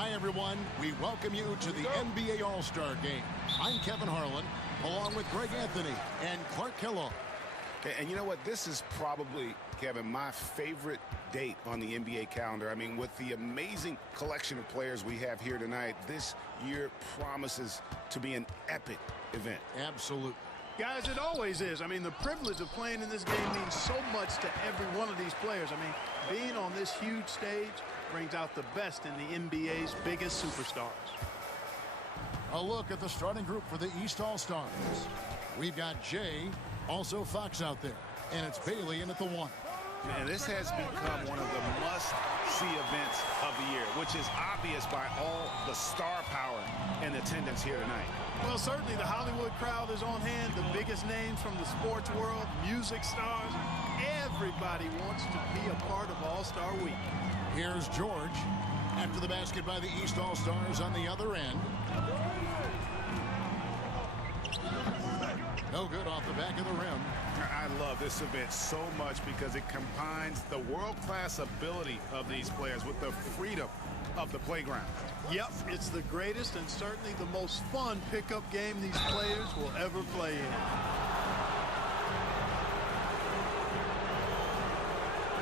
Hi, everyone. We welcome you to the NBA All-Star Game. I'm Kevin Harlan, along with Greg Anthony and Clark Kellogg. And you know what? This is probably, Kevin, my favorite date on the NBA calendar. I mean, with the amazing collection of players we have here tonight, this year promises to be an epic event. Absolutely. Guys, it always is. I mean, the privilege of playing in this game means so much to every one of these players. I mean, being on this huge stage brings out the best in the NBA's biggest superstars. A look at the starting group for the East All-Stars. We've got Jay, also Fox out there, and it's Bailey in at the 1. And this has become one of the must-see events of the year, which is obvious by all the star power and attendance here tonight. Well, certainly the Hollywood crowd is on hand, the biggest names from the sports world, music stars. Everybody wants to be a part of All-Star Week. Here's George after the basket by the East All-Stars on the other end. No good off the back of the rim. I love this event so much because it combines the world-class ability of these players with the freedom of the playground. Yep, it's the greatest and certainly the most fun pickup game these players will ever play in.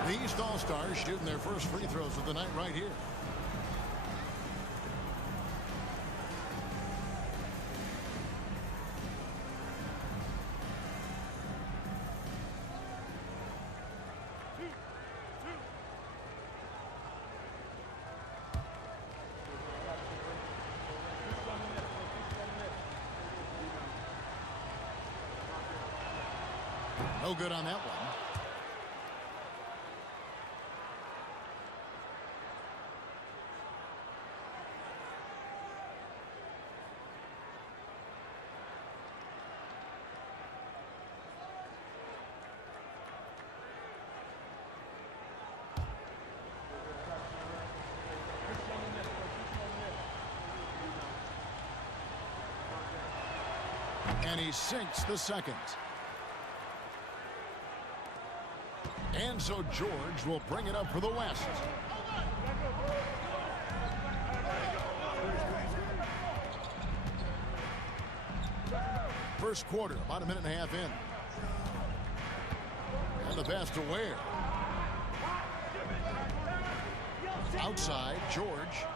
The East All-Stars shooting their first free throws of the night right here. No good on that one. And he sinks the second. And so George will bring it up for the West. First quarter, about a minute and a half in. And the pass to Ware. Outside, George.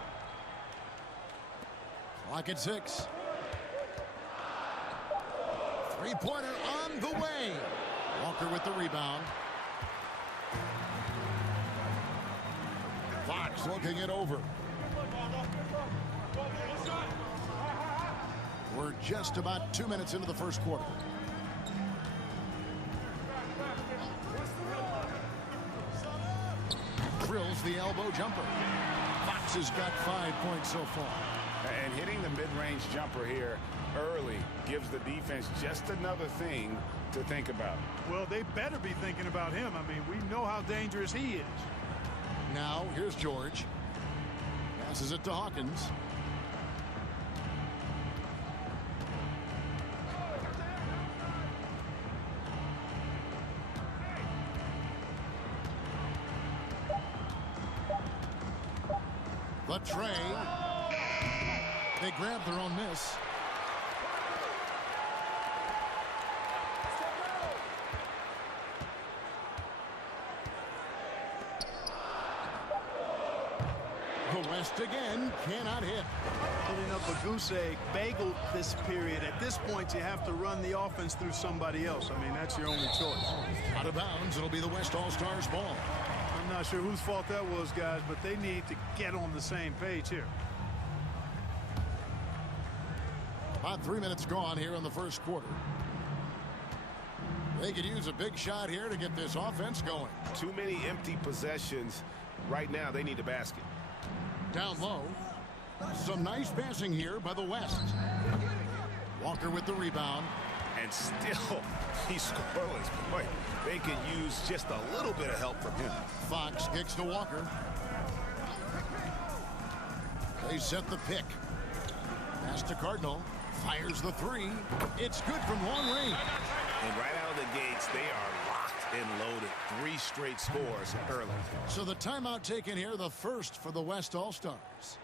Clock at 6. Three-pointer on the way. Walker with the rebound. Fox looking it over. We're just about 2 minutes into the first quarter. Drills the elbow jumper. Fox has got 5 points so far. And hitting the mid-range jumper here early gives the defense just another thing to think about. Well, they better be thinking about him. I mean, we know how dangerous he is. Now, here's George. Passes it to Hawkins. The tray. They grab their own miss. West again, cannot hit. Putting up a goose egg, bagel this period. At this point, you have to run the offense through somebody else. I mean, that's your only choice. Out of bounds, it'll be the West All-Stars ball. I'm not sure whose fault that was, guys, but they need to get on the same page here. About 3 minutes gone here in the first quarter. They could use a big shot here to get this offense going. Too many empty possessions. Right now, they need a basket. Down low. Some nice passing here by the West. Walker with the rebound. And still, he's scoreless. Boy, they could use just a little bit of help from him. Fox kicks to Walker. They set the pick. Pass to Cardinal. Fires the three. It's good from long range. And right out of the gates, they are locked and loaded. 3 straight scores early. So the timeout taken here, the first for the West All-Stars.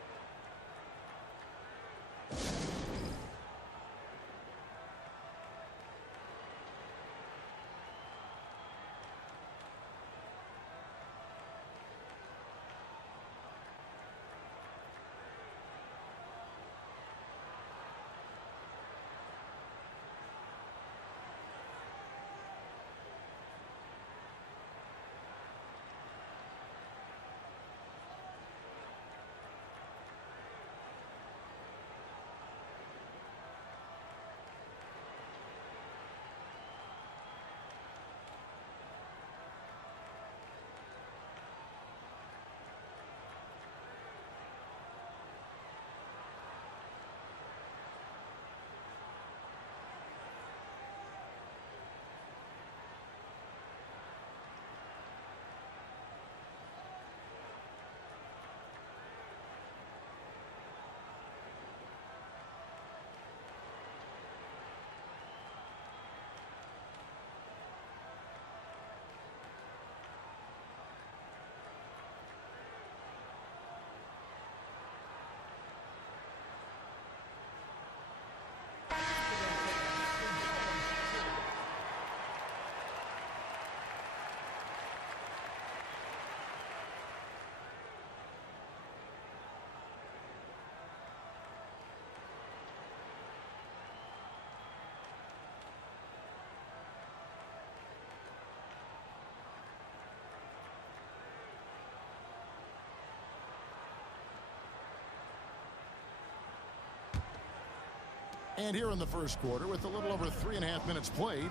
And here in the first quarter, with a little over 3.5 minutes played,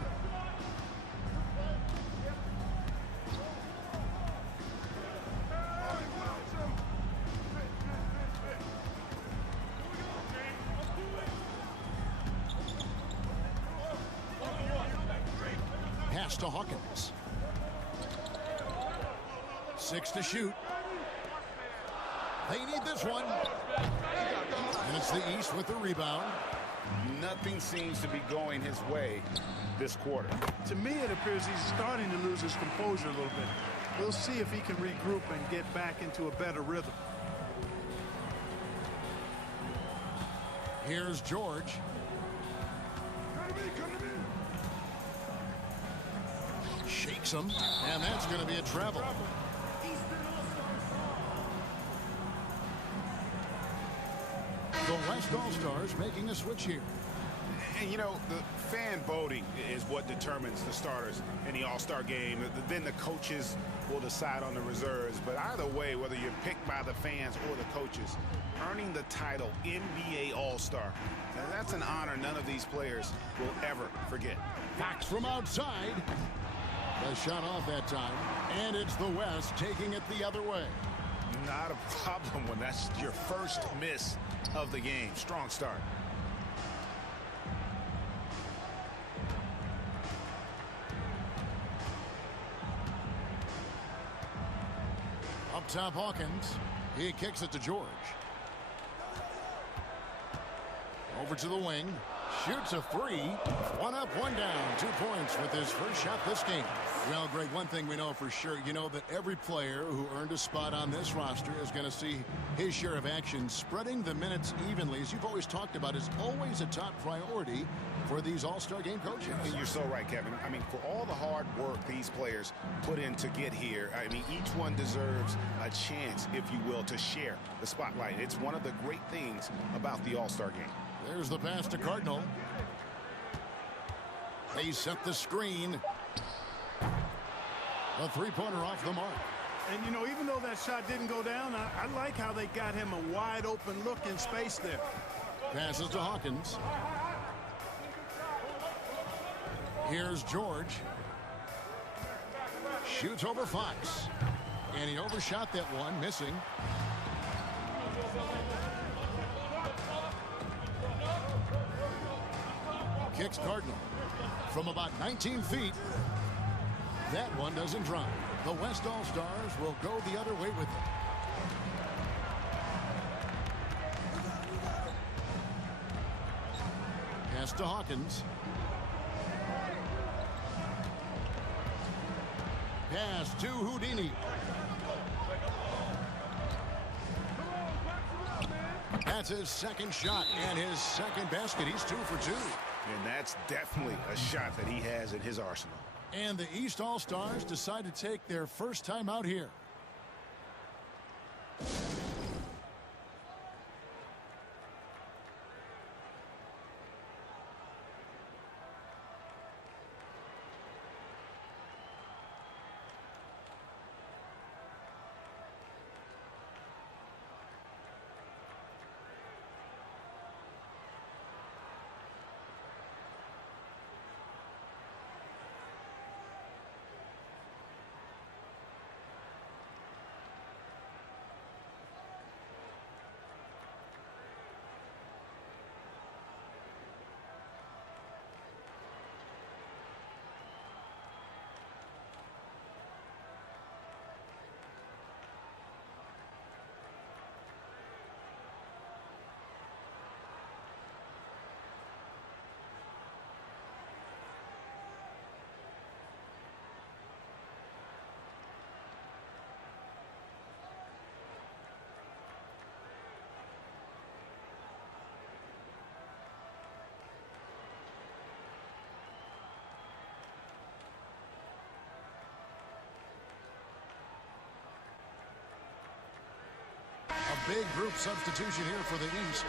pass to Hawkins. 6 to shoot. They need this one. And it's the East with the rebound. Nothing seems to be going his way this quarter. To me, it appears he's starting to lose his composure a little bit. We'll see if he can regroup and get back into a better rhythm. Here's George. Shakes him, and that's going to be a travel. The West All-Stars making a switch here. And, you know, the fan voting is what determines the starters in the All-Star game. Then the coaches will decide on the reserves. But either way, whether you're picked by the fans or the coaches, earning the title NBA All-Star, that's an honor none of these players will ever forget. Fox from outside. The shot off that time. And it's the West taking it the other way. Not a problem when that's your first miss of the game. Strong start. Up top, Hawkins. He kicks it to George. Over to the wing. Shoots a three. One up, one down. 2 points with his first shot this game. Well, Greg, one thing we know for sure, you know that every player who earned a spot on this roster is going to see his share of action. Spreading the minutes evenly, as you've always talked about, is always a top priority for these All-Star game coaches. And you're so right, Kevin. I mean, for all the hard work these players put in to get here, I mean, each one deserves a chance, if you will, to share the spotlight. It's one of the great things about the All-Star game. There's the pass to Cardinal. They set the screen. A three-pointer off the mark. And, you know, even though that shot didn't go down, I like how they got him a wide-open look in space there. Passes to Hawkins. Here's George. Shoots over Fox. And he overshot that one, missing. Kicks Cardinal from about 19 feet. That one doesn't drop. The West All-Stars will go the other way with it. Pass to Hawkins. Pass to Houdini. That's his second shot and his second basket. He's 2 for 2. And that's definitely a shot that he has in his arsenal. And the East All-Stars decide to take their first time out here. A big group substitution here for the East.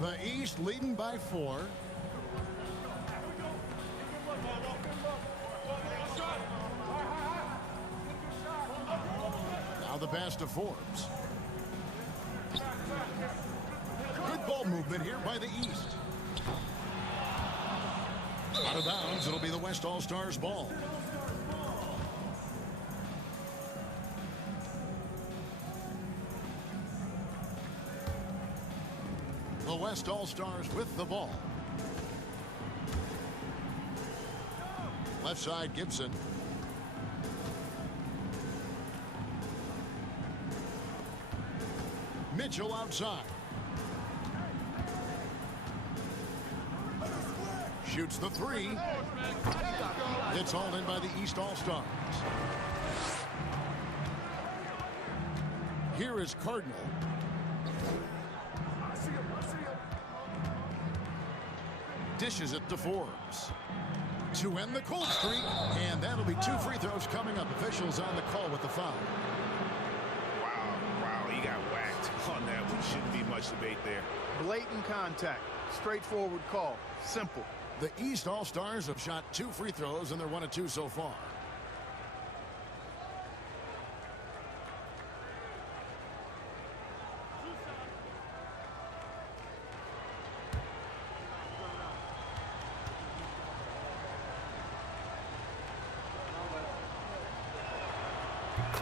The East leading by 4. Now the pass to Forbes. Good ball movement here by the East. Out of bounds, it'll be the West All-Stars ball. The West All-Stars with the ball. Left side, Gibson. Mitchell outside. Shoots the 3. It's hauled in by the East All-Stars. Here is Cardinal. Dishes it to Forbes to end the cold streak, and that'll be 2 free throws coming up. Officials on the call with the foul. Wow, he got whacked on that one. Shouldn't be much debate there. Blatant contact. Straightforward call. Simple. The East All-Stars have shot 2 free throws, and they're 1 of 2 so far.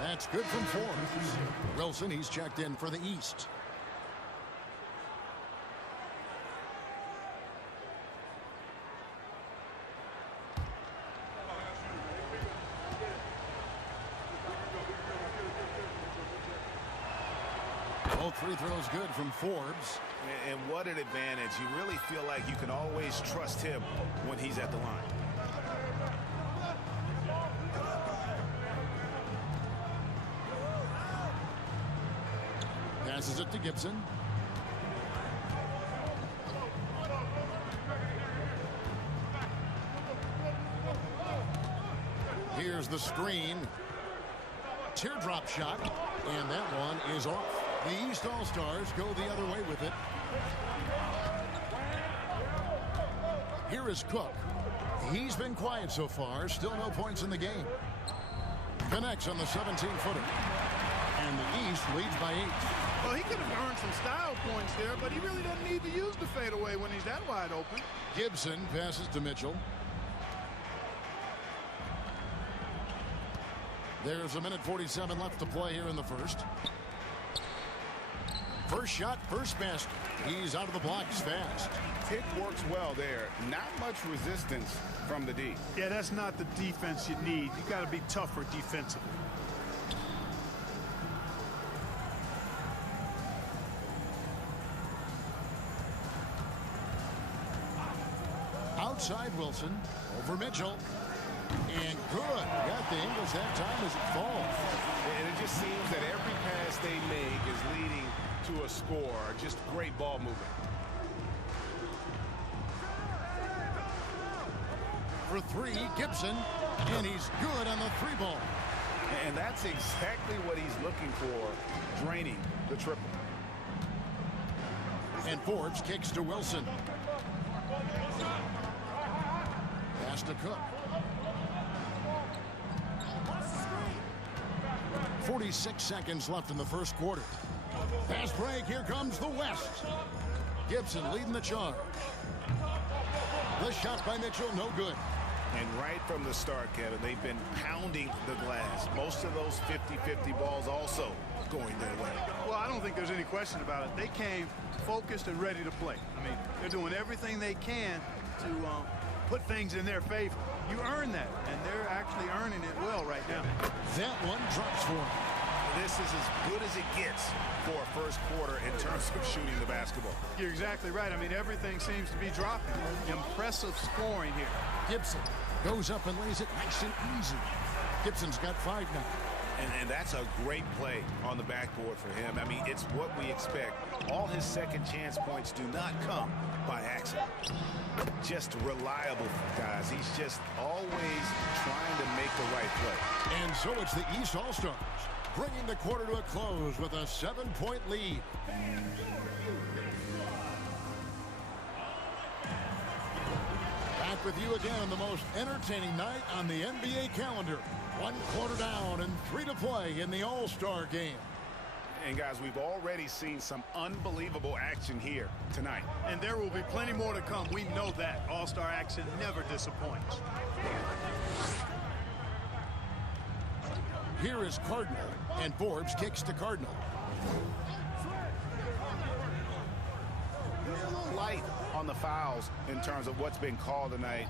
That's good from Forbes. Wilson, he's checked in for the East. Both free throws good from Forbes. And what an advantage. You really feel like you can always trust him when he's at the line. Passes it to Gibson. Here's the screen. Teardrop shot. And that one is off. The East All-Stars go the other way with it. Here is Cook. He's been quiet so far. Still no points in the game. Connects on the 17-footer. And the East leads by 8. Well, he could have earned some style points there, but he really doesn't need to use the fadeaway when he's that wide open. Gibson passes to Mitchell. There's a minute 47 left to play here in the first. First shot, first basket. He's out of the blocks fast. Pick works well there. Not much resistance from the D. Yeah, that's not the defense you need. You got to be tougher defensively. Outside Wilson, over Mitchell, and good. Got the Ingles that time as it falls. And it just seems that every pass they make is leading to a score. Just great ball movement. For 3, Gibson, and he's good on the 3-ball. And that's exactly what he's looking for, draining the triple. And Forbes kicks to Wilson. Pass to Cook. 46 seconds left in the first quarter. Fast break. Here comes the West. Gibson leading the charge. The shot by Mitchell, no good. And right from the start, Kevin, they've been pounding the glass. Most of those 50-50 balls also going their way. Well, I don't think there's any question about it. They came focused and ready to play. I mean, they're doing everything they can to put things in their favor. You earn that, and they're actually earning it well right now. That one drops for him. This is as good as it gets for a first quarter in terms of shooting the basketball. You're exactly right. I mean, everything seems to be dropping. Impressive scoring here. Gibson goes up and lays it nice and easy. Gibson's got 5 now. And that's a great play on the backboard for him. I mean, it's what we expect. All his second chance points do not come by accident. Just reliable, guys. He's just always trying to make the right play. And so it's the East All-Stars bringing the quarter to a close with a 7-point lead. with you again on the most entertaining night on the NBA calendar. 1 quarter down and 3 to play in the All-Star game. And guys, we've already seen some unbelievable action here tonight. And there will be plenty more to come. We know that. All-Star action never disappoints. Here is Cardinal, and Forbes kicks to Cardinal. A little light on the fouls in terms of what's been called tonight.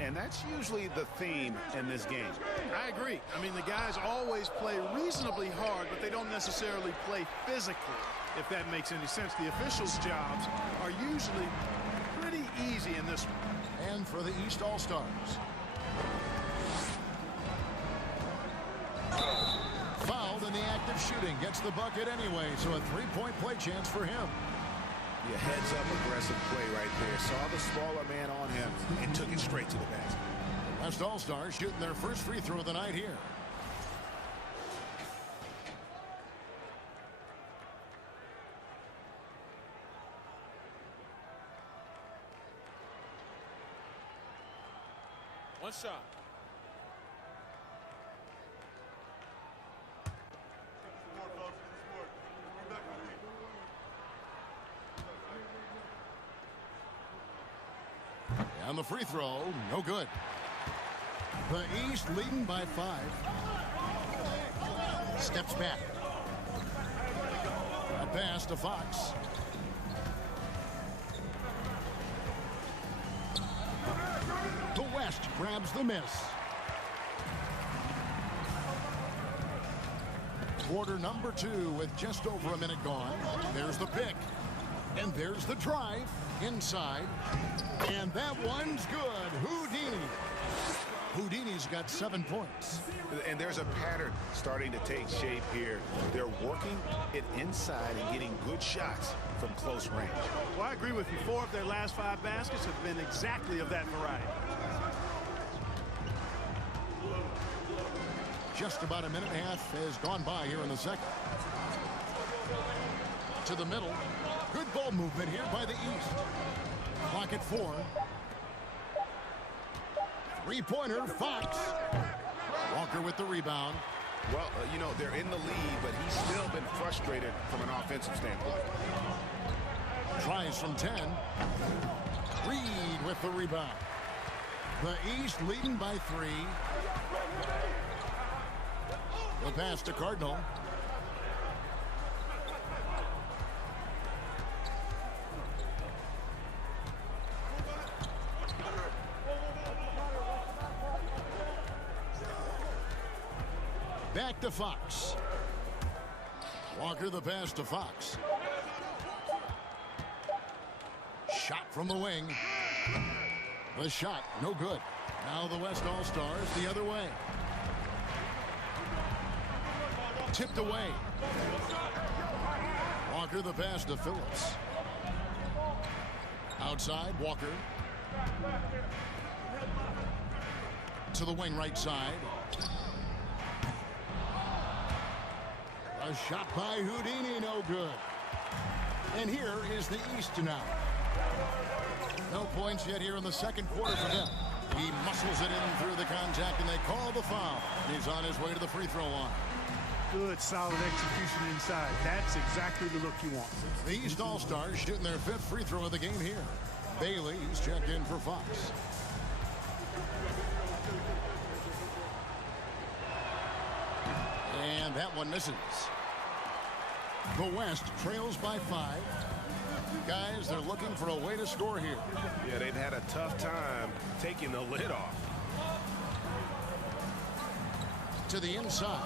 And that's usually the theme in this game. I agree. I mean, the guys always play reasonably hard, but they don't necessarily play physically, if that makes any sense. The officials' jobs are usually pretty easy in this one. And for the East All-Stars. Fouled in the act of shooting. Gets the bucket anyway, so a 3-point play chance for him. Yeah, heads-up aggressive play right there. Saw the smaller man on him and took it straight to the basket. West All-Stars shooting their first free throw of the night here. One shot. And the free throw, no good. The East leading by 5. Steps back. A pass to Fox. The West grabs the miss. Quarter number 2 with just over a minute gone. There's the pick. And there's the drive inside. And that one's good. Houdini. Houdini's got 7 points. And there's a pattern starting to take shape here. They're working it inside and getting good shots from close range. Well, I agree with you. 4 of their last 5 baskets have been exactly of that variety. Just about a minute and a half has gone by here in the second. To the middle. Good ball movement here by the East. Clock at 4. 3-pointer, Fox. Walker with the rebound. Well, you know, they're in the lead, but he's still been frustrated from an offensive standpoint. Tries from 10. Reed with the rebound. The East leading by 3. The pass to Cardinal. Back to Fox. Walker the pass to Fox. Shot from the wing. The shot, no good. Now the West All-Stars the other way. Tipped away. Walker the pass to Phillips. Outside, Walker. To the wing right side. A shot by Houdini, no good. And here is the East now. No points yet here in the second quarter for them. He muscles it in through the contact, and they call the foul. He's on his way to the free throw line. Good, solid execution inside. That's exactly the look you want. The East All-Stars shooting their 5th free throw of the game here. Bailey's checked in for Fox. And that one misses. The West trails by 5. Guys, they're looking for a way to score here. Yeah, they've had a tough time taking the lid off. To the inside.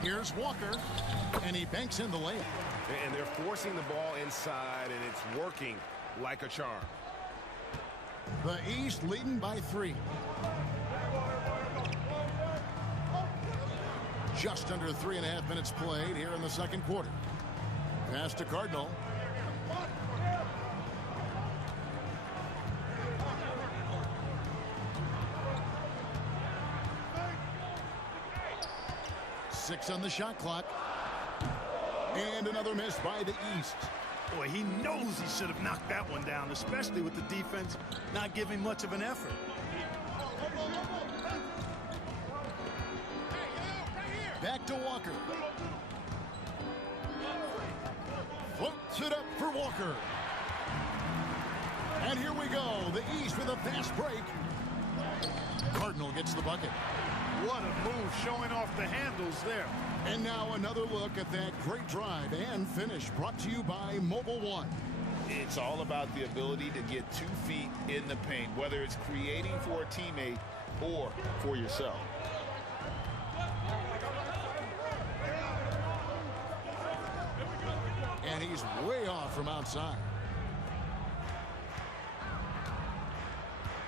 Here's Walker. And he banks in the layup. And they're forcing the ball inside, and it's working like a charm. The East leading by 3. Just under 3.5 minutes played here in the second quarter. Pass to Cardinal. Six on the shot clock. And another miss by the East. Boy, he knows he should have knocked that one down, especially with the defense not giving much of an effort. Back to Walker. Floats it up for Walker. And here we go. The East with a fast break. Cardinal gets the bucket. What a move, showing off the handles there. And now another look at that great drive and finish, brought to you by Mobile One. It's all about the ability to get 2 feet in the paint, whether it's creating for a teammate or for yourself. And he's way off from outside.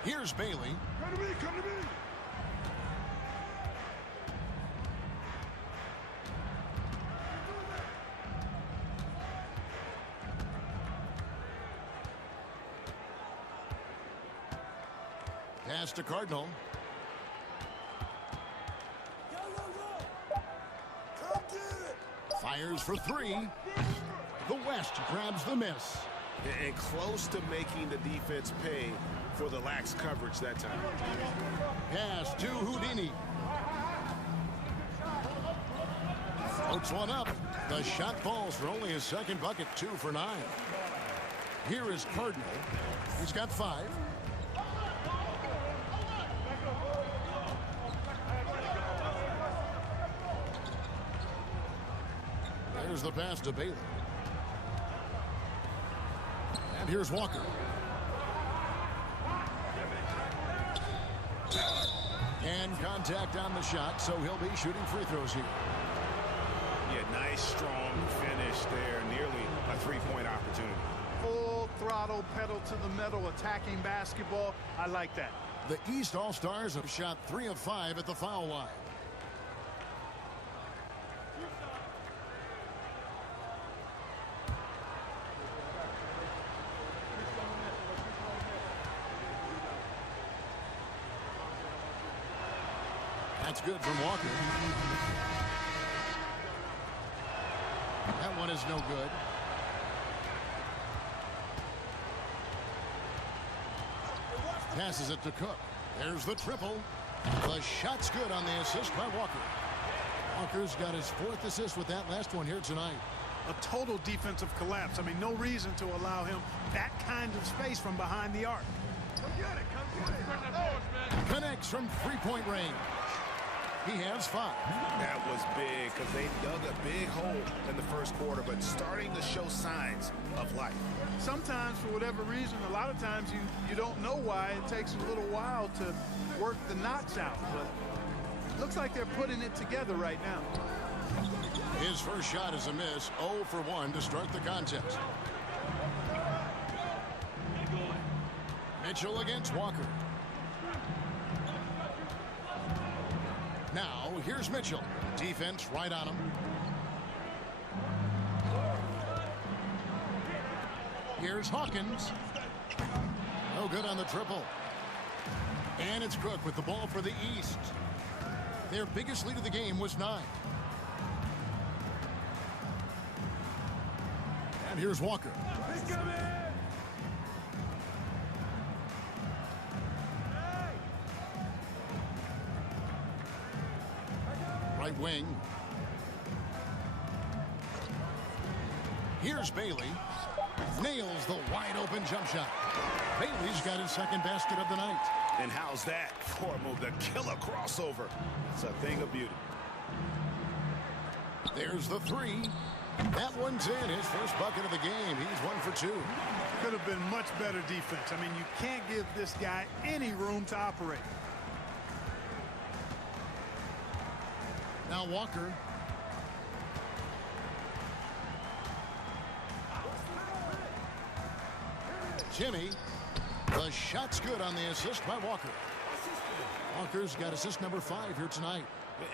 Here's Bailey. Come to me, come to me. Pass to Cardinal. Come get it. Fires for 3. The West grabs the miss. And close to making the defense pay for the lax coverage that time. Pass to Houdini. Floats one up. The shot falls for only his second bucket, 2 for 9. Here is Cardinal. He's got 5. There's the pass to Bailey. And here's Walker. And contact on the shot, so he'll be shooting free throws here. Yeah, nice, strong finish there. Nearly a 3-point opportunity. Full throttle, pedal to the metal, attacking basketball. I like that. The East All-Stars have shot 3 of 5 at the foul line. That's good from Walker. That one is no good. Passes it to Cook. There's the triple. The shot's good on the assist by Walker. Walker's got his 4th assist with that last one here tonight. A total defensive collapse. I mean, no reason to allow him that kind of space from behind the arc. Come get it, come get it. Connects from 3-point range. He has 5. That was big because they dug a big hole in the first quarter, but starting to show signs of life. Sometimes, for whatever reason, a lot of times you don't know why. It takes a little while to work the knots out, but it looks like they're putting it together right now. His first shot is a miss. 0 for 1 to start the contest. Mitchell against Walker. Now, here's Mitchell. Defense right on him. Here's Hawkins. No good on the triple. And it's Cook with the ball for the East. Their biggest lead of the game was 9. And here's Walker. Right wing. Here's Bailey. Nails the wide open jump shot. Bailey's got his 2nd basket of the night. And how's that for a move? The killer crossover. It's a thing of beauty. There's the 3. That one's in. His first bucket of the game. He's 1 for 2. Could have been much better defense. I mean, you can't give this guy any room to operate. Now Walker. Jimmy. The shot's good on the assist by Walker. Walker's got assist number 5 here tonight.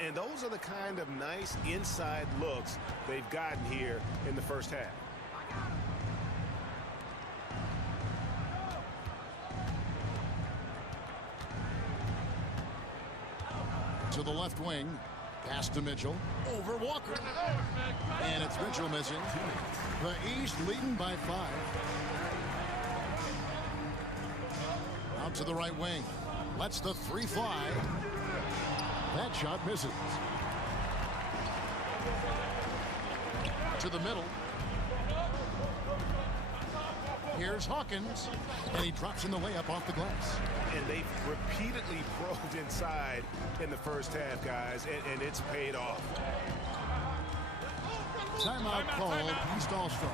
And those are the kind of nice inside looks they've gotten here in the first half. To the left wing. Pass to Mitchell. Over Walker. And it's Mitchell missing. The East leading by 5. Out to the right wing. Lets the three fly. That shot misses. To the middle. Here's Hawkins, and he drops in the layup off the glass. And they've repeatedly probed inside in the first half, guys, and it's paid off. Timeout called East All-Stars.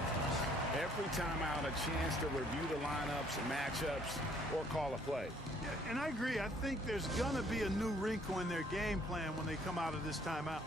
Every timeout, a chance to review the lineups, matchups, or call a play. Yeah, and I agree. I think there's going to be a new wrinkle in their game plan when they come out of this timeout.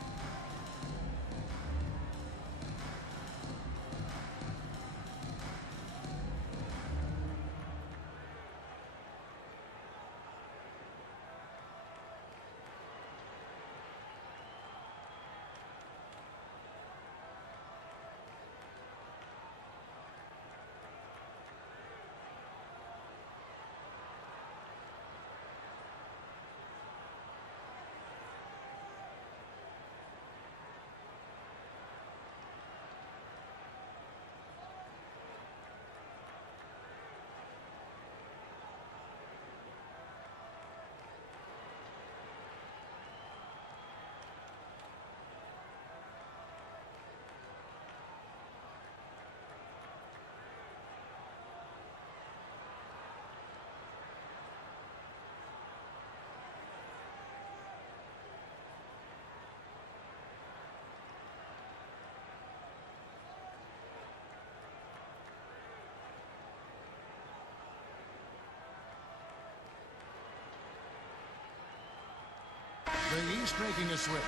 The East making a switch.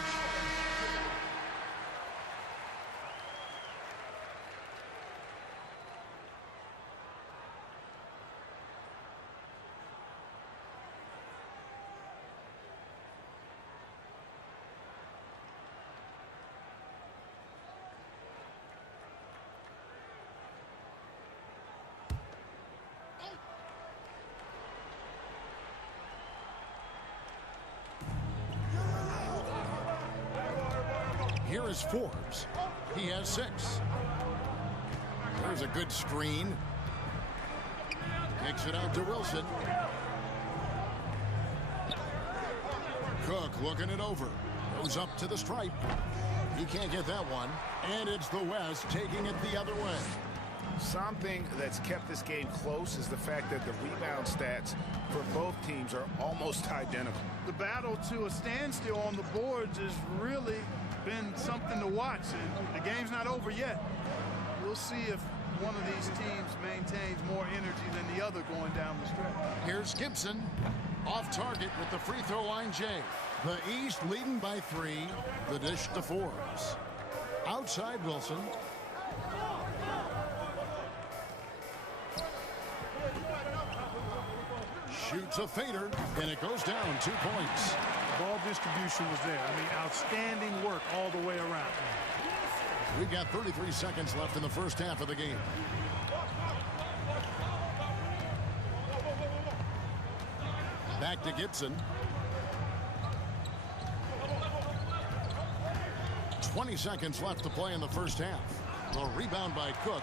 Here is Forbes. He has 6. There's a good screen. Kicks it out to Wilson. Cook looking it over. Goes up to the stripe. He can't get that one. And it's the West taking it the other way. Something that's kept this game close is the fact that the rebound stats for both teams are almost identical. The battle to a standstill on the boards has really been something to watch, and the game's not over yet. We'll see if one of these teams maintains more energy than the other going down the stretch. Here's Gibson. Off target with the free throw line, Jay. The East leading by 3. The dish to Forbes. Outside Wilson. Shoots a fader, and it goes down 2 points. Ball distribution was there. I mean, outstanding work all the way around. We've got 33 seconds left in the first half of the game. Back to Gibson. 20 seconds left to play in the first half. The rebound by Cook.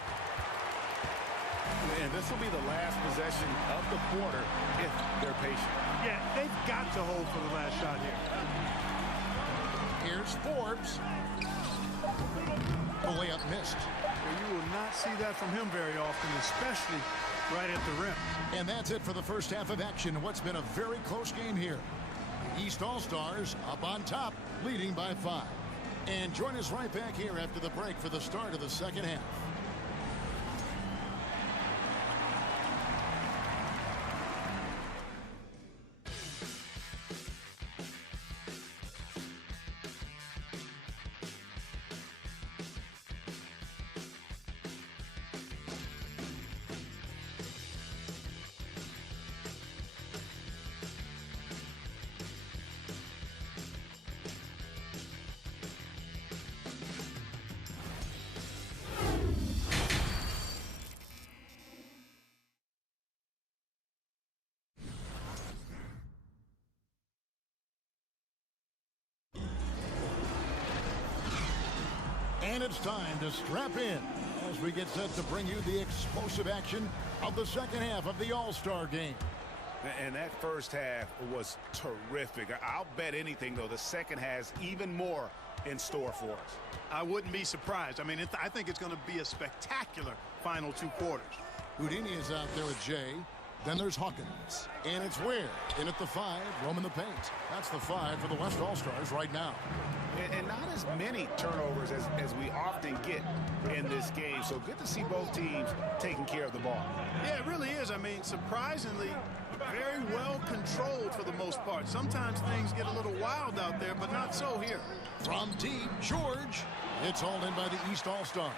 And this will be the last possession of the quarter if they're patient. Yeah, they've got to hold for the last shot here. Here's Forbes. The layup missed. Well, you will not see that from him very often, especially right at the rim. And that's it for the first half of action. What's been a very close game here. The East All-Stars up on top, leading by 5. And join us right back here after the break for the start of the second half. And it's time to strap in as we get set to bring you the explosive action of the second half of the All-Star game. And that first half was terrific. I'll bet anything, though, the second has even more in store for us. I wouldn't be surprised. I mean, I think it's going to be a spectacular final 2 quarters. Houdini is out there with Jay. Then there's Hawkins. And it's Ware in at the 5, roaming the paint. That's the 5 for the West All-Stars right now. And not as many turnovers as we often get in this game. So good to see both teams taking care of the ball. Yeah, it really is. I mean, surprisingly, very well controlled for the most part. Sometimes things get a little wild out there, but not so here. From deep, George. It's hauled in by the East All-Stars.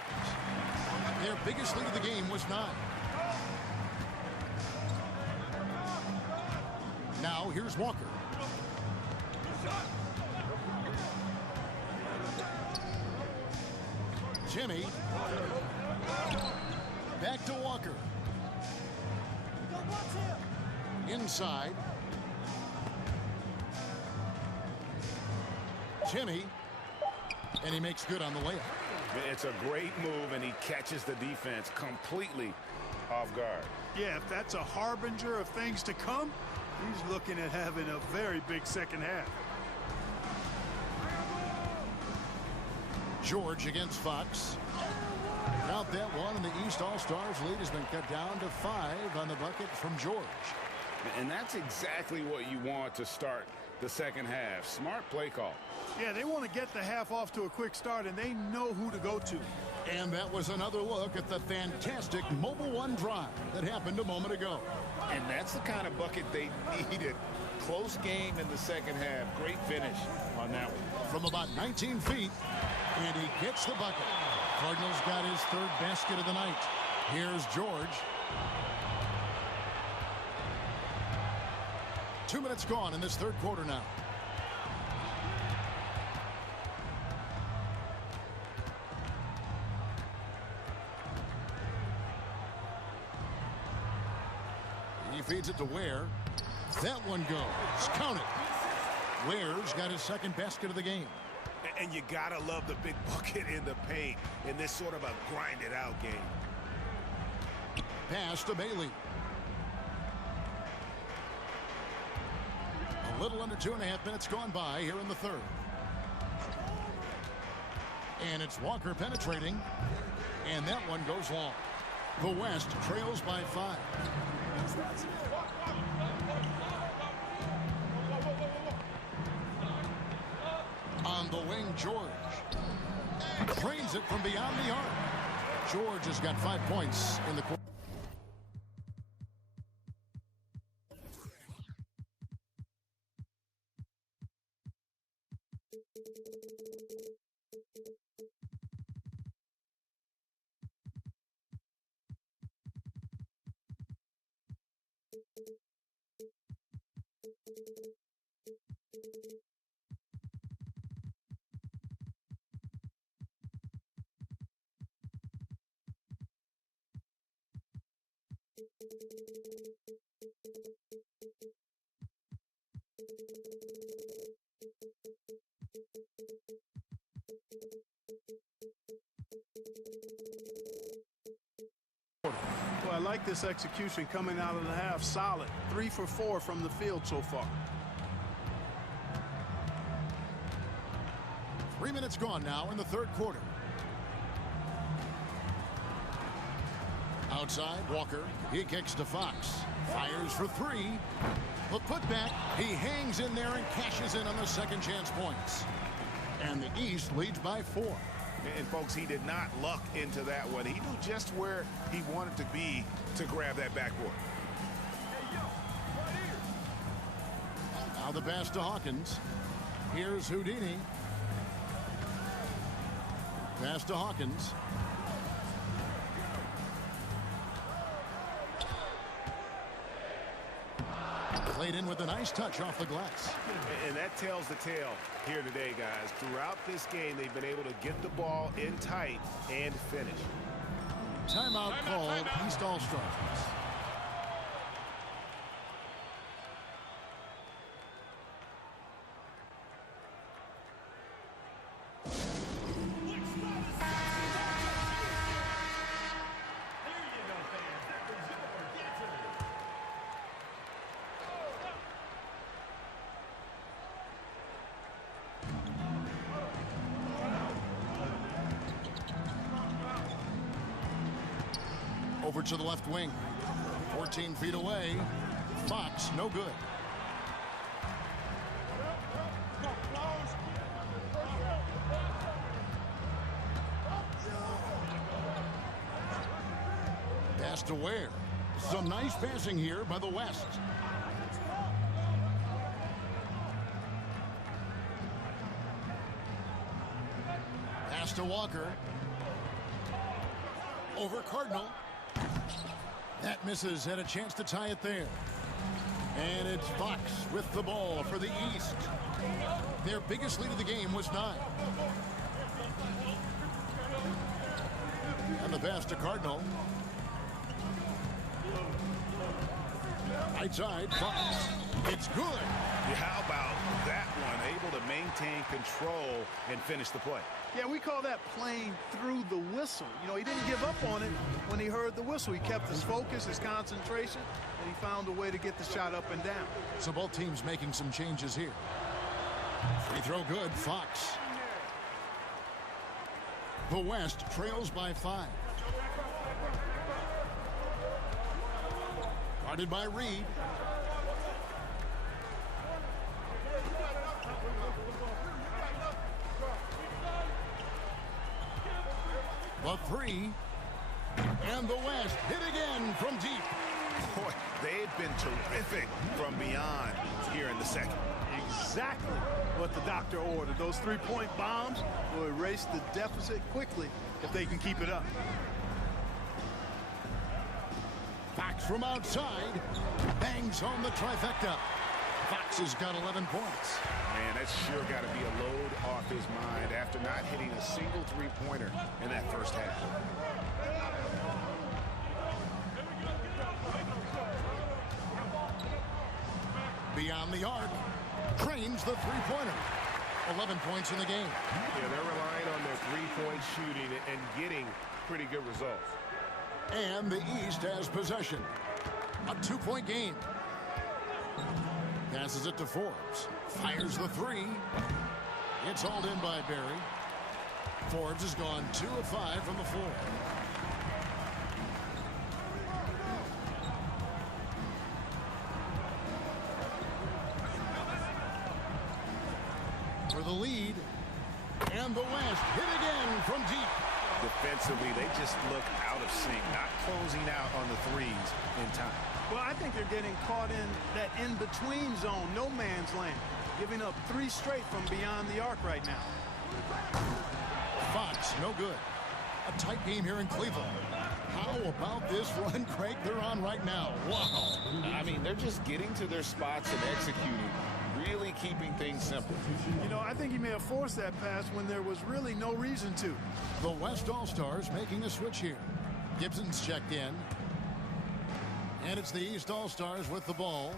Their biggest lead of the game was 9. Now here's Walker. Jimmy. Back to Walker. Inside. Jimmy. And he makes good on the layup. It's a great move, and he catches the defense completely off guard. Yeah, if that's a harbinger of things to come, he's looking at having a very big second half. George against Fox. Without that one, and the East All-Stars lead has been cut down to 5 on the bucket from George. And that's exactly what you want to start the second half. Smart play call. Yeah, they want to get the half off to a quick start, and they know who to go to. And that was another look at the fantastic Mobile One drive that happened a moment ago. And that's the kind of bucket they needed. Close game in the second half. Great finish on that one. From about 19 feet, and he gets the bucket. Cardinals got his 3rd basket of the night. Here's George. 2 minutes gone in this 3rd quarter now. He feeds it to Ware. That one goes. Count it. Ware's got his 2nd basket of the game. And you gotta love the big bucket in the paint in this sort of a grinded-out game. Pass to Bailey. A little under 2.5 minutes gone by here in the 3rd. And it's Walker penetrating. And that one goes long. The West trails by 5. On the wing, George. Drains it from beyond the arc. George has got 5 points in the quarter. Well, I like this execution coming out of the half. Solid. 3 for 4 from the field so far. 3 minutes gone now in the 3rd quarter. Outside, Walker. He kicks to Fox. Fires for 3. The putback. He hangs in there and cashes in on the second chance points. And the East leads by 4. And, folks, he did not luck into that one. He knew just where he wanted to be to grab that backboard. Now the pass to Hawkins. Here's Houdini. Pass to Hawkins. Played in with a nice touch off the glass. And that tells the tale here today, guys. Throughout this game, they've been able to get the ball in tight and finish. Timeout called. East All-Stars. Over to the left wing. 14 feet away. Fox, no good. Pass to Ware. Some nice passing here by the West. Pass to Walker. Over Cardinal. That misses. Had a chance to tie it there. And it's Fox with the ball for the East. Their biggest lead of the game was 9. And the pass to Cardinal. Right side, Fox. It's good. Yeah, how about that one? Able to maintain control and finish the play. Yeah, we call that playing through the whistle. You know, he didn't give up on it when he heard the whistle. He kept his focus, his concentration, and he found a way to get the shot up and down. So both teams making some changes here. Free throw good, Fox. The West trails by 5. Guarded by Reed. The 3. And the West hit again from deep. Boy, they've been terrific from beyond here in the second. Exactly what the doctor ordered. Those 3-point bombs will erase the deficit quickly if they can keep it up. Fox from outside bangs home the trifecta. Fox has got 11 points. Man, that's sure got to be a load off his mind after not hitting a single 3-pointer in that first half. Beyond the arc, trains the 3-pointer. 11 points in the game. Yeah, they're relying on their 3-point shooting and getting pretty good results. And the East has possession. A 2-point game. Passes it to Forbes. Fires the 3. It's hauled in by Barry. Forbes has gone 2 of 5 from the floor. For the lead. And the West hit again from deep. Defensively, they just look out of sync, not closing out on the threes in time. Well, I think they're getting caught in that in-between zone, no man's land, giving up 3 straight from beyond the arc right now. Fox, no good. A tight game here in Cleveland. How about this run, Craig, they're on right now? Wow. I mean, they're just getting to their spots and executing, really keeping things simple. You know, I think he may have forced that pass when there was really no reason to. The West All-Stars making a switch here. Gibson's checked in. And it's the East All-Stars with the ball.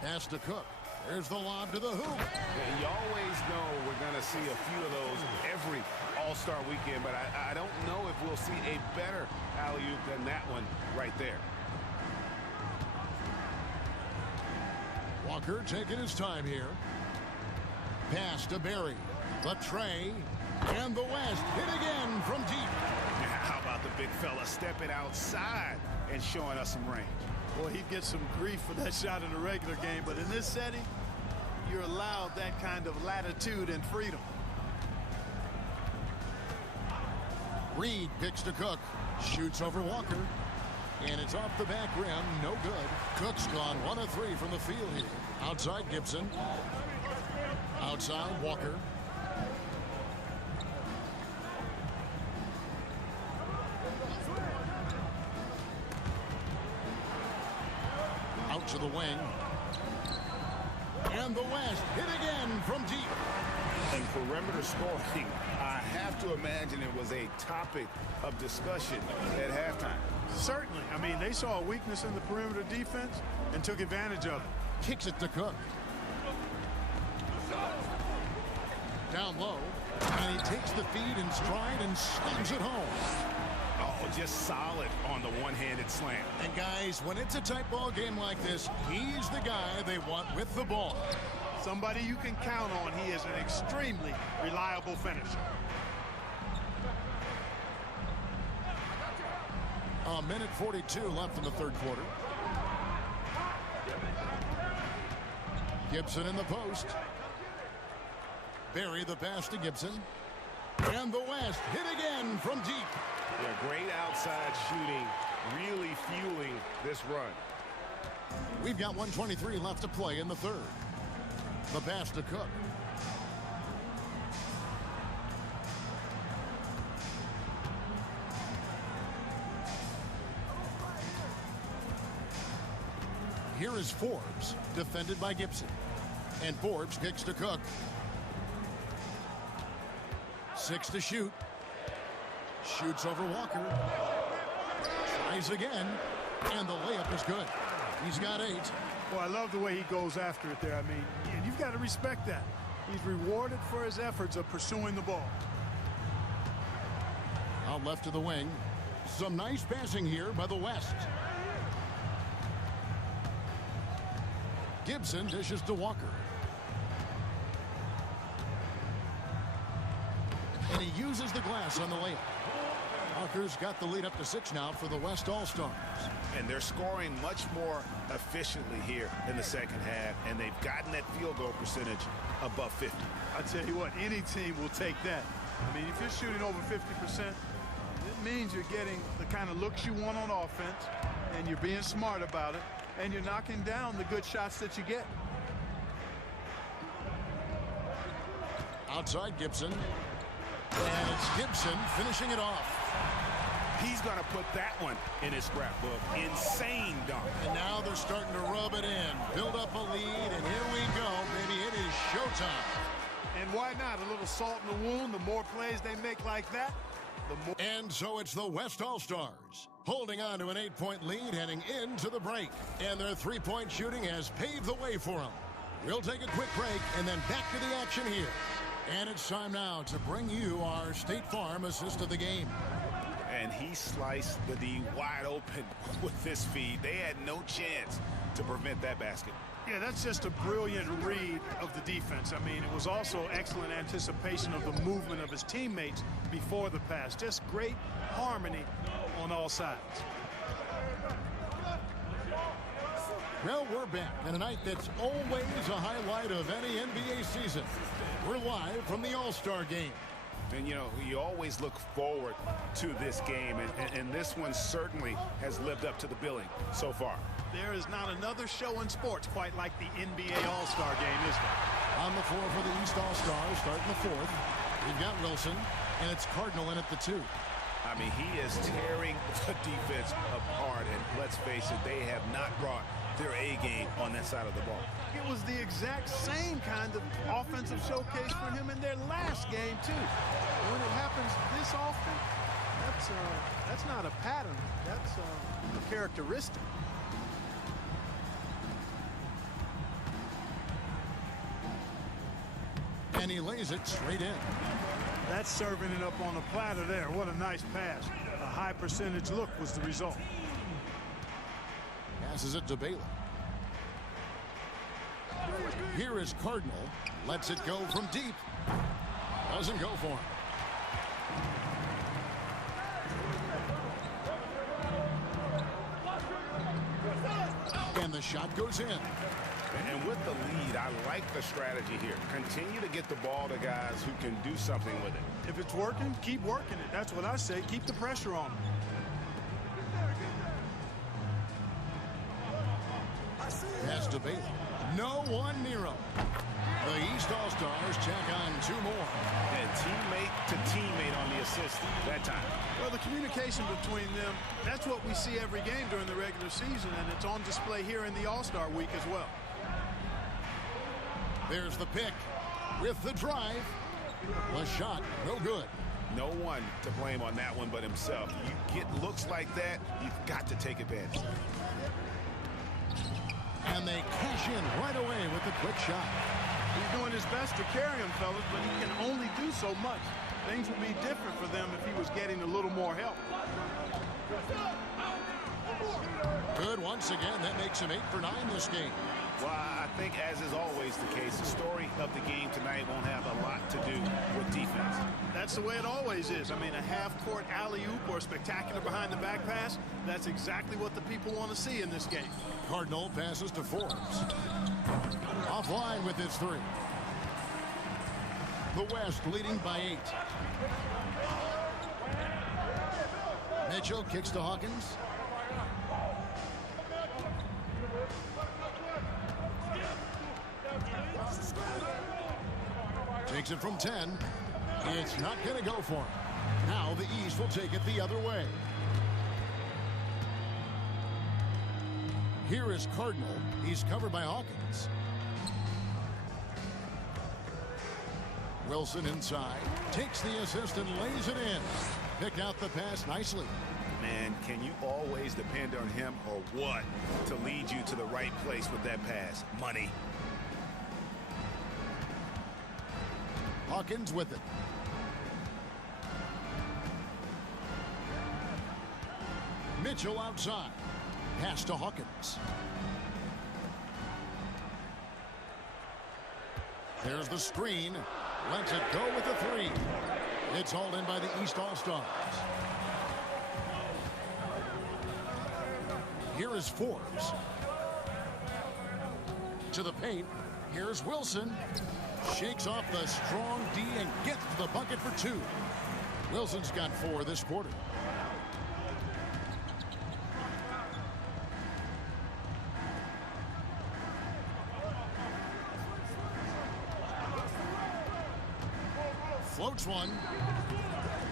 Pass to Cook. There's the lob to the hoop. Yeah, you always know we're going to see a few of those every All-Star weekend, but I don't know if we'll see a better alley-oop than that one right there. Walker taking his time here. Pass to Barry. The tray. And the West hit again from deep. How about the big fella stepping outside and showing us some range? Boy, he'd get some grief for that shot in a regular game, but in this setting, you're allowed that kind of latitude and freedom. Reed picks to Cook. Shoots over Walker. And it's off the back rim. No good. Cook's gone 1 of 3 from the field here. Outside Gibson. Outside Walker. Out to the wing. And the West hit again from deep. And perimeter scoring, I have to imagine it was a topic of discussion at halftime. Certainly. I mean, they saw a weakness in the perimeter defense and took advantage of it. Kicks it to Cook. Down low. And he takes the feed in stride and slams it home. Oh, just solid on the one-handed slam. And guys, when it's a tight ball game like this, he's the guy they want with the ball. Somebody you can count on. He is an extremely reliable finisher. A minute 42 left in the third quarter. Gibson in the post. Barry the pass to Gibson. And the West hit again from deep. Yeah, great outside shooting, really fueling this run. We've got 1:23 left to play in the third. The pass to Cook. Here is Forbes, defended by Gibson. And Forbes kicks to Cook. 6 to shoot. Shoots over Walker. Tries again. And the layup is good. He's got 8. Well, I love the way he goes after it there. I mean, you've got to respect that. He's rewarded for his efforts of pursuing the ball. Out left to the wing. Some nice passing here by the West. Gibson dishes to Walker. And he uses the glass on the layup. Walker's got the lead up to 6 now for the West All-Stars. And they're scoring much more efficiently here in the second half, and they've gotten that field goal percentage above 50. I tell you what, any team will take that. I mean, if you're shooting over 50%, it means you're getting the kind of looks you want on offense, and you're being smart about it, and you're knocking down the good shots that you get. Outside Gibson. And it's Gibson finishing it off. He's going to put that one in his scrapbook. Insane dunk. And now they're starting to rub it in. Build up a lead, and here we go, baby. It is showtime. And why not? A little salt in the wound. The more plays they make like that, the more. And so it's the West All-Stars holding on to an 8-point lead heading into the break. And their three-point shooting has paved the way for them. We'll take a quick break and then back to the action here. And it's time now to bring you our State Farm assist of the game. And he sliced the D wide open with this feed. They had no chance to prevent that basket. Yeah, that's just a brilliant read of the defense. I mean, it was also excellent anticipation of the movement of his teammates before the pass. Just great harmony on all sides. Well, we're back in a night that's always a highlight of any NBA season. We're live from the All-Star game. And, you know, you always look forward to this game, and this one certainly has lived up to the billing so far. There is not another show in sports quite like the NBA All-Star game, is there? On the floor for the East All-Stars, starting the fourth. We've got Wilson, and it's Cardinal in at the 2. I mean, he is tearing the defense apart, and let's face it, they have not brought their A game on that side of the ball. It was the exact same kind of offensive showcase for him in their last game, too. When it happens this often, that's not a pattern. That's a characteristic. And he lays it straight in. That's serving it up on a platter there. What a nice pass. A high percentage look was the result. Passes it to Bailey. Here is Cardinal. Lets it go from deep. Doesn't go for him. And the shot goes in. And with the lead, I like the strategy here. Continue to get the ball to guys who can do something with it. If it's working, keep working it. That's what I say. Keep the pressure on them. Pass to Bailey. No one near him. The East All-Stars check on 2 more. And teammate to teammate on the assist that time. Well, the communication between them, that's what we see every game during the regular season, and it's on display here in the All-Star week as well. There's the pick with the drive. The shot, no good. No one to blame on that one but himself. You get looks like that, you've got to take advantage. And they cash in right away with a quick shot. He's doing his best to carry him, fellas, but he can only do so much. Things would be different for them if he was getting a little more help. Good once again. That makes him 8 for 9 this game. Well, I think, as is always the case, the story of the game tonight won't have a lot to do with defense. That's the way it always is. I mean, a half-court alley-oop or a spectacular behind-the-back pass, that's exactly what the people want to see in this game. Cardinal passes to Forbes. Offline with his 3. The West leading by 8. Mitchell kicks to Hawkins. Takes it from 10. It's not going to go for him. Now the East will take it the other way. Here is Cardinal. He's covered by Hawkins. Wilson inside. Takes the assist and lays it in. Picked out the pass nicely. Man, can you always depend on him or what to lead you to the right place with that pass? Money. Hawkins with it. Mitchell outside. Pass to Hawkins. There's the screen. Lets it go with the 3. It's hauled in by the East All-Stars. Here is Forbes. To the paint. Here's Wilson. Shakes off the strong D and gets the bucket for 2. Wilson's got 4 this quarter. Floats one.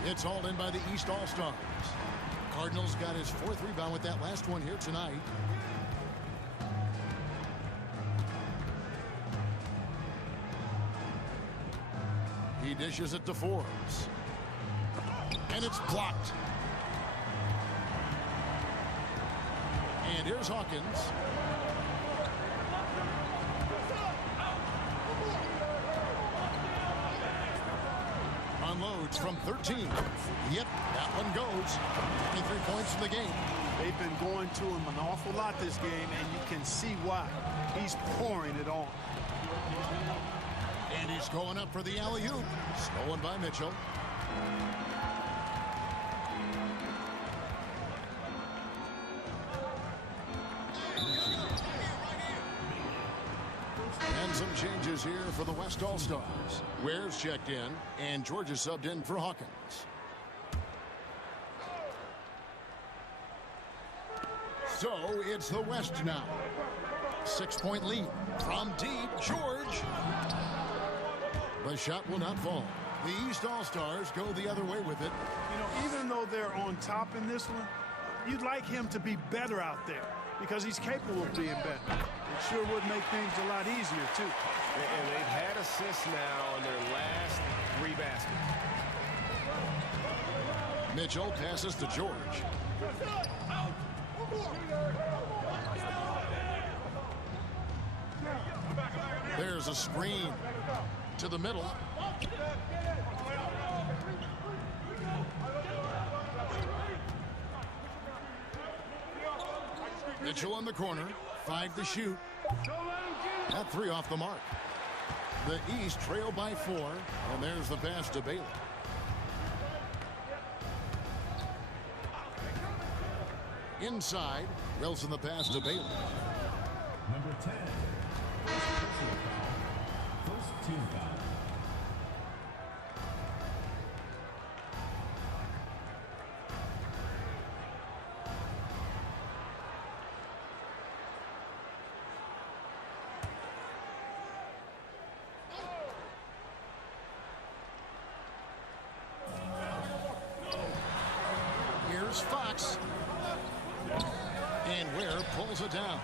It's hauled in by the East All-Stars. Cardinals got his 4th rebound with that last one here tonight. He dishes it to Forbes. And it's blocked. And here's Hawkins. Unloads from 13. Yep, that one goes. 23 points in the game. They've been going to him an awful lot this game, and you can see why. He's pouring it on. And he's going up for the alley-oop. Stolen by Mitchell. And some changes here for the West All-Stars. Ware's checked in, and George is subbed in for Hawkins. So it's the West now. 6-point lead from deep. George. The shot will not fall. The East All-Stars go the other way with it. You know, even though they're on top in this one, you'd like him to be better out there because he's capable of being better. It sure would make things a lot easier, too. And they've had assists now on their last 3 baskets. Mitchell passes to George. There's a screen to the middle. Mitchell in the corner. 5 to shoot. That 3 off the mark. The East trail by 4. And there's the pass to Bailey. Inside. Wilson the pass to Bailey. Number 10. First team foul. Here's Fox. And Ware pulls it down.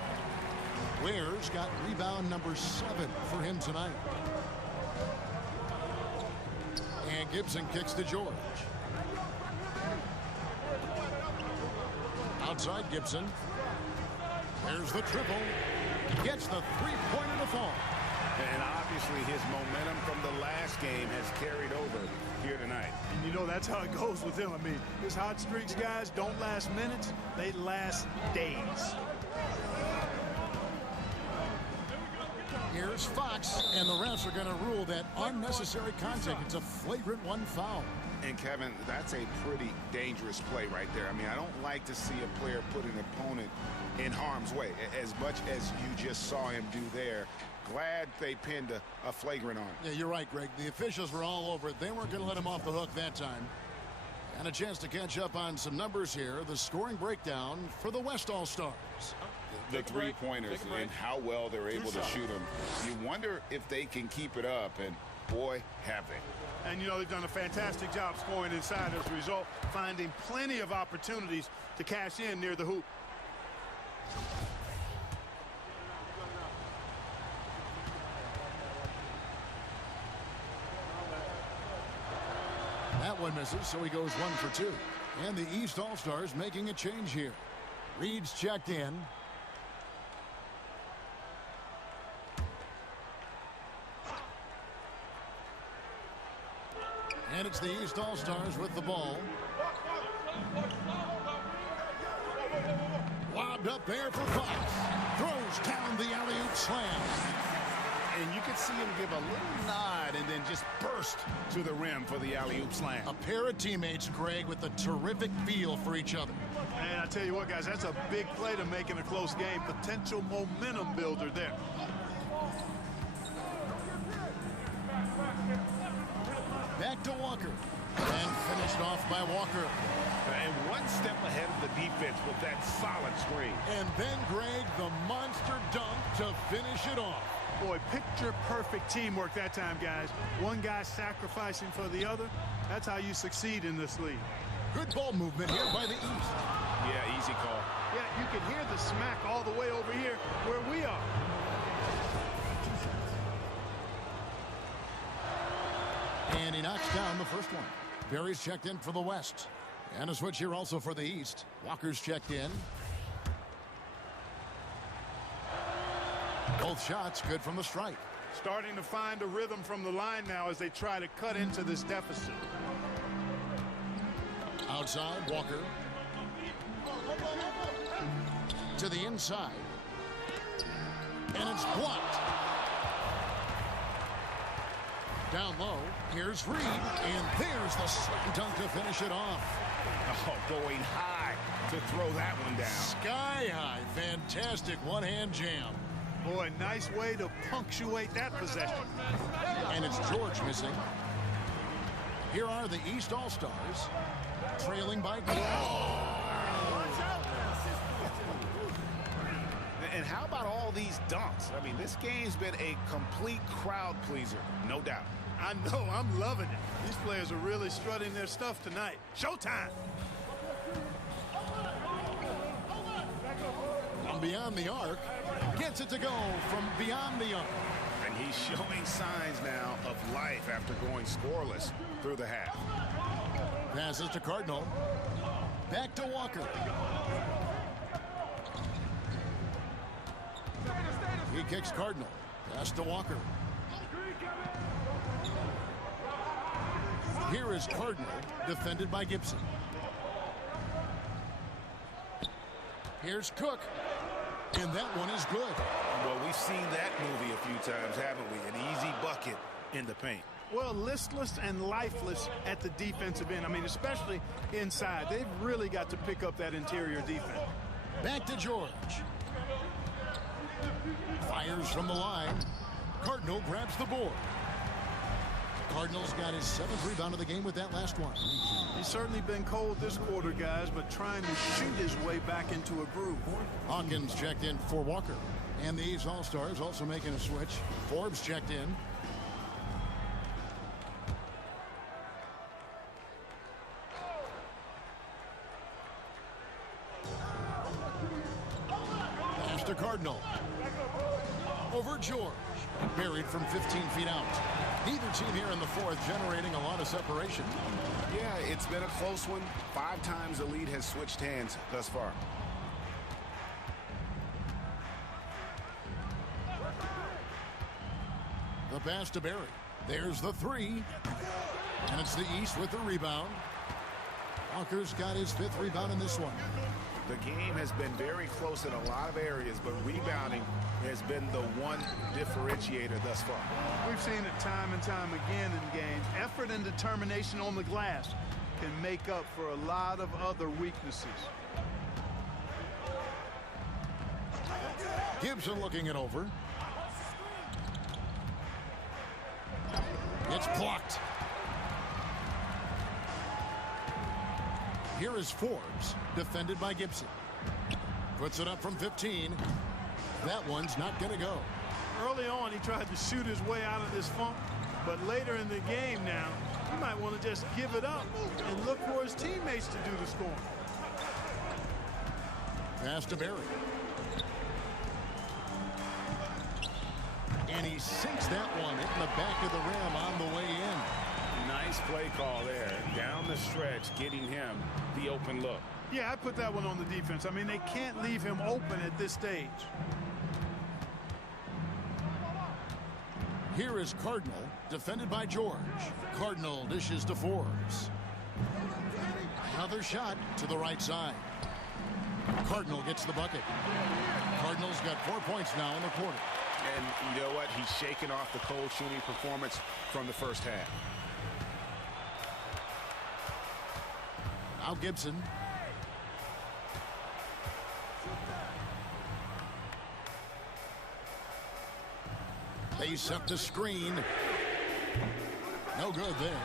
Ware's got rebound number 7 for him tonight. And Gibson kicks to George. Outside Gibson. There's the triple. Gets the 3-pointer to fall. And obviously his momentum from the last game has carried over here tonight. And you know that's how it goes with him. I mean, his hot streaks, guys, don't last minutes. They last days. Here's Fox, and the refs are going to rule that unnecessary contact. It's a flagrant one foul. And, Kevin, that's a pretty dangerous play right there. I mean, I don't like to see a player put an opponent in harm's way, as much as you just saw him do there. Glad they pinned a flagrant on him. Yeah, you're right, Greg. The officials were all over it. They weren't going to let him off the hook that time. And a chance to catch up on some numbers here. The scoring breakdown for the West All-Stars. The three-pointers and how well they're able to shoot them. You wonder if they can keep it up, and boy, have they. And, you know, they've done a fantastic job scoring inside as a result, finding plenty of opportunities to cash in near the hoop. That one misses, so he goes 1 for 2. And the East All-Stars making a change here. Reed's checked in. And it's the East All-Stars with the ball. Lobbed up there for Fox. Throws down the alley-oop slam. And you could see him give a little nod and then just burst to the rim for the alley-oop slam. A pair of teammates, Greg, with a terrific feel for each other. And I tell you what, guys, that's a big play to make in a close game. Potential momentum builder there. Back to Walker. And finished off by Walker. And one step ahead of the defense with that solid screen. And then, Greg, the monster dunk to finish it off. Boy, picture-perfect teamwork that time, guys. One guy sacrificing for the other. That's how you succeed in this league. Good ball movement here by the East. Yeah, easy call. Yeah, you can hear the smack all the way over here where we are. And he knocks down the first one. Berry's checked in for the West. And a switch here also for the East. Walker's checked in. Both shots good from the stripe. Starting to find a rhythm from the line now as they try to cut into this deficit. Outside, Walker. To the inside. And it's blocked. Down low, here's Reed, and there's the slam dunk to finish it off. Oh, going high to throw that one down. Sky high, fantastic one-hand jam. Boy, nice way to punctuate that possession. And it's George missing. Here are the East All-Stars, trailing by 12. And how about all these dunks? I mean, this game's been a complete crowd pleaser, no doubt. I know, I'm loving it. These players are really strutting their stuff tonight. Showtime! From beyond the arc, gets it to go from beyond the arc. And he's showing signs now of life after going scoreless through the half. Passes to Cardinal. Back to Walker. He kicks Cardinal. Pass to Walker. Here is Cardinal, defended by Gibson. Here's Cook. And that one is good. Well, we've seen that movie a few times, haven't we? An easy bucket in the paint. Well, listless and lifeless at the defensive end. I mean, especially inside. They've really got to pick up that interior defense. Back to George. Fires from the line. Cardinal grabs the board. Cardinal's got his 7th rebound of the game with that last one. He's certainly been cold this quarter, guys, but trying to shoot his way back into a groove. Hawkins checked in for Walker. And the East All-Stars also making a switch. Forbes checked in. Pass to Cardinal. Over George. Buried from 15 feet out. Neither team here in the fourth generating a lot of separation. Yeah, it's been a close one. 5 times the lead has switched hands thus far. The pass to Berry. There's the 3. And it's the East with the rebound. Walker's got his 5th rebound in this one. The game has been very close in a lot of areas, but rebounding has been the one differentiator thus far. We've seen it time and time again in games. Effort and determination on the glass can make up for a lot of other weaknesses. Gibson looking it over. It's blocked. Here is Forbes, defended by Gibson. Puts it up from 15. That one's not going to go. Early on, he tried to shoot his way out of this funk, but later in the game now, he might want to just give it up and look for his teammates to do the scoring. Pass to Barry. And he sinks that one in the back of the rim on the way in. Nice play call there. Down the stretch, getting him the open look. Yeah, I put that one on the defense. I mean, they can't leave him open at this stage. Here is Cardinal, defended by George. Cardinal dishes to Forbes. Another shot to the right side. Cardinal gets the bucket. Cardinals got 4 points now in the quarter. And you know what? He's shaking off the cold shooting performance from the first half. Now Gibson. They set the screen. No good there.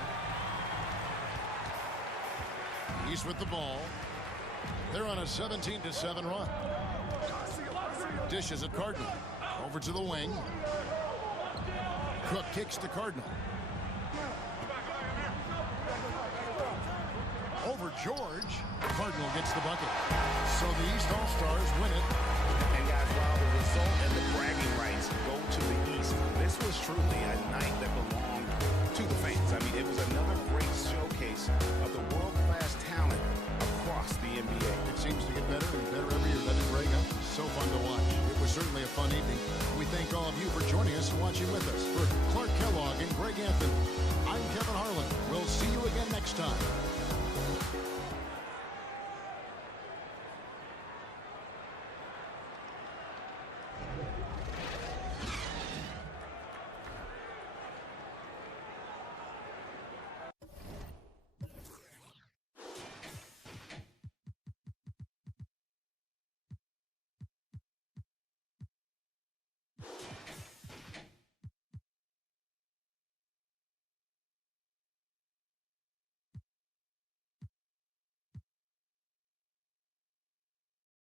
He's with the ball. They're on a 17-7 run. Dishes at Cardinal. Over to the wing. Cook kicks to Cardinal. Over George. Cardinal gets the bucket. So the East All-Stars win it. And guys, while the result and the bragging rights go to the East, this was truly a night that belonged to the fans. I mean, it was another great showcase of the world-class talent across the NBA. It seems to get better and better every year, doesn't it, Greg? So fun to watch. It was certainly a fun evening. We thank all of you for joining us and watching with us. For Clark Kellogg and Greg Anthony, I'm Kevin Harlan. We'll see you again next time.